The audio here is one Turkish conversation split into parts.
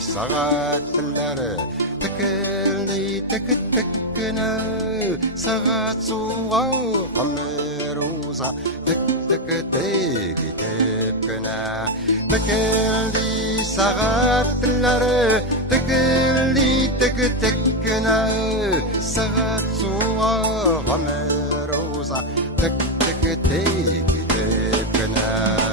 saatleri tekeli tek tekine saat suğa kameruza tek tek tek tepkine tekeli saatleri tekeli tek tekine saat suğa kameruza tek tek tek tepkine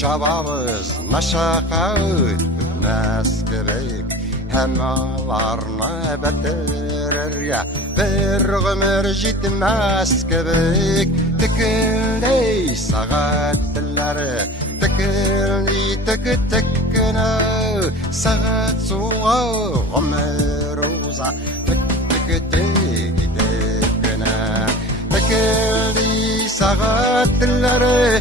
şababız naşaqa ötmez gerek hem alarına beterir ya bir ömür gitmez gerek tekiley saatleri tekiley tek tekine saat suğa ömür uza tek tek tekine tekiley saatleri